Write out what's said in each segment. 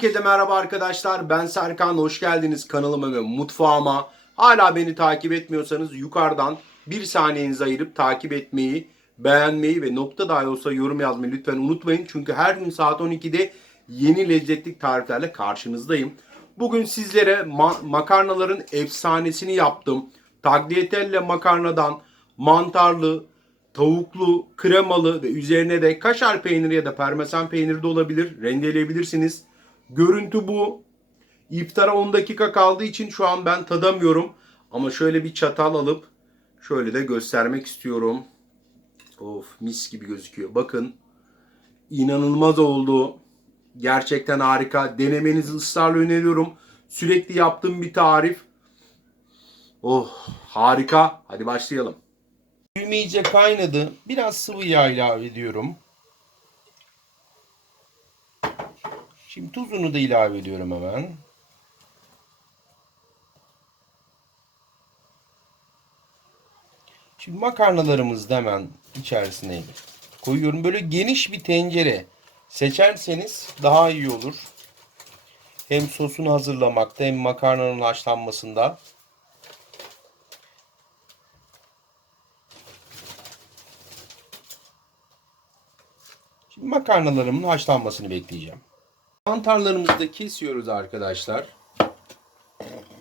Herkese merhaba arkadaşlar. Ben Serkan. Hoş geldiniz kanalıma ve mutfağıma. Hala beni takip etmiyorsanız yukarıdan bir saniyenizi ayırıp takip etmeyi, beğenmeyi ve nokta dahi olsa yorum yazmayı lütfen unutmayın. Çünkü her gün saat 12'de yeni lezzetli tariflerle karşınızdayım. Bugün sizlere makarnaların efsanesini yaptım. Tagliatelle makarnadan mantarlı, tavuklu, kremalı ve üzerine de kaşar peyniri ya da parmesan peyniri de olabilir. Rendeleyebilirsiniz. Görüntü bu. İftara 10 dakika kaldığı için şu an ben tadamıyorum. Ama şöyle bir çatal alıp şöyle de göstermek istiyorum. Of, mis gibi gözüküyor. Bakın, inanılmaz oldu. Gerçekten harika. Denemenizi ısrarla öneriyorum. Sürekli yaptığım bir tarif. Oh, harika. Hadi başlayalım. Suyum iyice kaynadı. Biraz sıvı yağ ilave ediyorum. Şimdi tuzunu da ilave ediyorum hemen. Şimdi makarnalarımızı da hemen içerisine koyuyorum. Böyle geniş bir tencere seçerseniz daha iyi olur. Hem sosunu hazırlamakta hem makarnanın haşlanmasında. Şimdi makarnalarımın haşlanmasını bekleyeceğim. Mantarlarımızı da kesiyoruz arkadaşlar.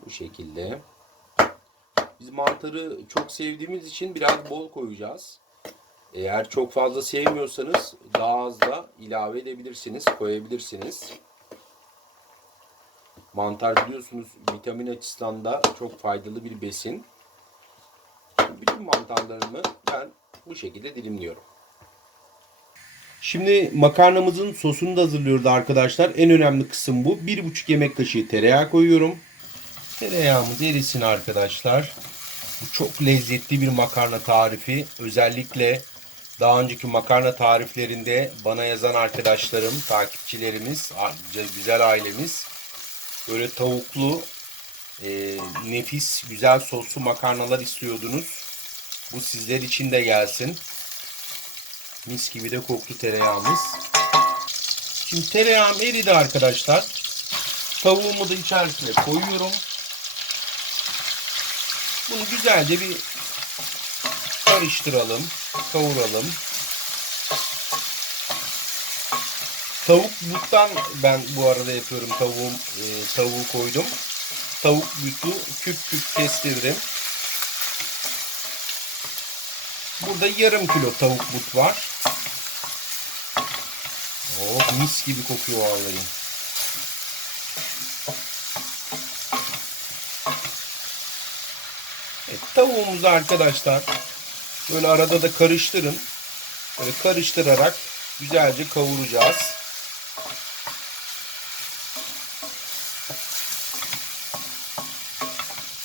Bu şekilde. Biz mantarı çok sevdiğimiz için biraz bol koyacağız. Eğer çok fazla sevmiyorsanız daha az da ilave edebilirsiniz, koyabilirsiniz. Mantar biliyorsunuz vitamin açısından da çok faydalı bir besin. Bütün mantarlarımı ben bu şekilde dilimliyorum. Şimdi makarnamızın sosunu da hazırlıyoruz arkadaşlar. En önemli kısım bu. 1,5 yemek kaşığı tereyağı koyuyorum. Tereyağımız erisin arkadaşlar. Bu çok lezzetli bir makarna tarifi. Özellikle daha önceki makarna tariflerinde bana yazan arkadaşlarım, takipçilerimiz, güzel ailemiz böyle tavuklu, nefis, güzel soslu makarnalar istiyordunuz. Bu sizler için de gelsin. Mis gibi de koktu tereyağımız. Şimdi tereyağım eridi arkadaşlar. Tavuğumu da içerisine koyuyorum. Bunu güzelce bir karıştıralım, kavuralım. Tavuk buttan ben bu arada yapıyorum. Tavuğu koydum. Tavuk butu küp küp kestirdim. Burada yarım kilo tavuk but var. Oh, mis gibi kokuyor vallahi. Evet, tavuğumuzu arkadaşlar böyle arada da karıştırın. Böyle karıştırarak güzelce kavuracağız.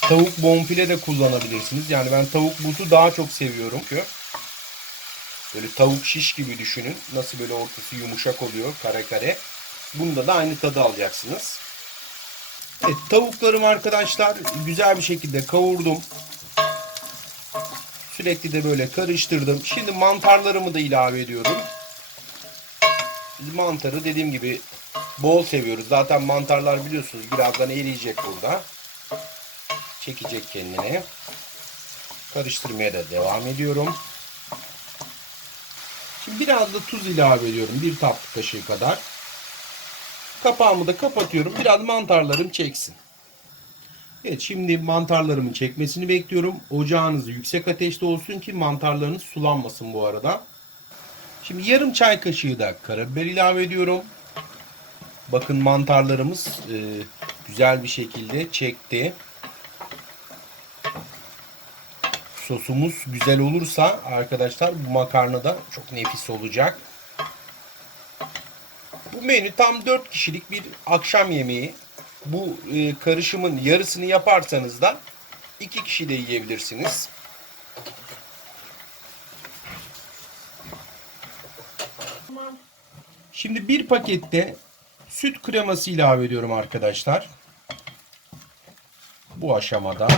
Tavuk bonfile de kullanabilirsiniz. Yani ben tavuk butu daha çok seviyorum. Böyle tavuk şiş gibi düşünün. Nasıl böyle ortası yumuşak oluyor, kare kare. Bunda da aynı tadı alacaksınız. Evet, tavuklarımı arkadaşlar güzel bir şekilde kavurdum. Sürekli de böyle karıştırdım. Şimdi mantarlarımı da ilave ediyorum. Biz mantarı dediğim gibi bol seviyoruz. Zaten mantarlar biliyorsunuz birazdan eriyecek burada. Çekecek kendine. Karıştırmaya da devam ediyorum. Şimdi biraz da tuz ilave ediyorum. 1 tatlı kaşığı kadar. Kapağımı da kapatıyorum. Biraz mantarlarım çeksin. Evet, şimdi mantarlarımın çekmesini bekliyorum. Ocağınız yüksek ateşte olsun ki mantarlarınız sulanmasın bu arada. Şimdi yarım çay kaşığı da karabiber ilave ediyorum. Bakın mantarlarımız güzel bir şekilde çekti. Sosumuz güzel olursa arkadaşlar bu makarna da çok nefis olacak. Bu menü tam 4 kişilik bir akşam yemeği. Bu karışımın yarısını yaparsanız da 2 kişi de yiyebilirsiniz. Şimdi bir pakette süt kreması ilave ediyorum arkadaşlar. Bu aşamada.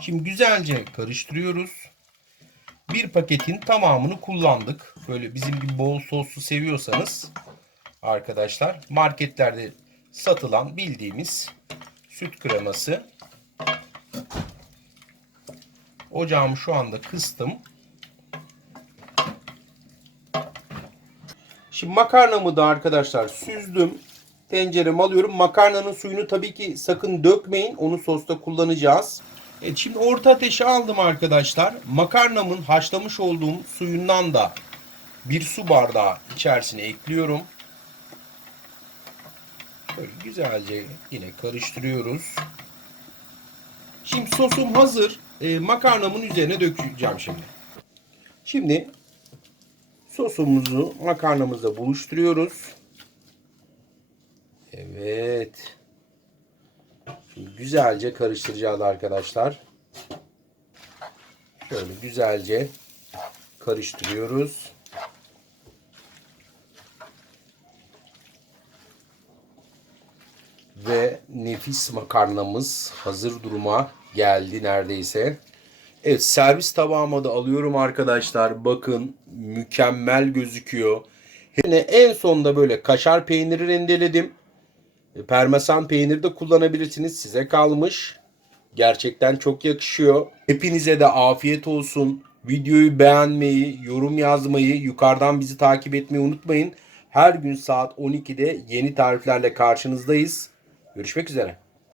Şimdi güzelce karıştırıyoruz. Bir paketin tamamını kullandık. Böyle bizim gibi bol soslu seviyorsanız arkadaşlar. Marketlerde satılan bildiğimiz süt kreması. Ocağımı şu anda kıstım. Şimdi makarnamı da arkadaşlar süzdüm. Tencereme alıyorum. Makarnanın suyunu tabii ki sakın dökmeyin. Onu sosta kullanacağız. Evet, şimdi orta ateşe aldım arkadaşlar. Makarnamın haşlamış olduğum suyundan da bir su bardağı içerisine ekliyorum. Böyle güzelce yine karıştırıyoruz. Şimdi sosum hazır. Makarnamın üzerine dökeceğim şimdi. Şimdi sosumuzu makarnamızla buluşturuyoruz. Evet. Şimdi güzelce karıştıracağız arkadaşlar. Şöyle güzelce karıştırıyoruz. Ve nefis makarnamız hazır duruma geldi neredeyse. Evet, servis tabağıma da alıyorum arkadaşlar. Bakın mükemmel gözüküyor. Yine en sonda böyle kaşar peyniri rendeledim. Parmesan peyniri de kullanabilirsiniz. Size kalmış. Gerçekten çok yakışıyor. Hepinize de afiyet olsun. Videoyu beğenmeyi, yorum yazmayı, yukarıdan bizi takip etmeyi unutmayın. Her gün saat 12'de yeni tariflerle karşınızdayız. Görüşmek üzere.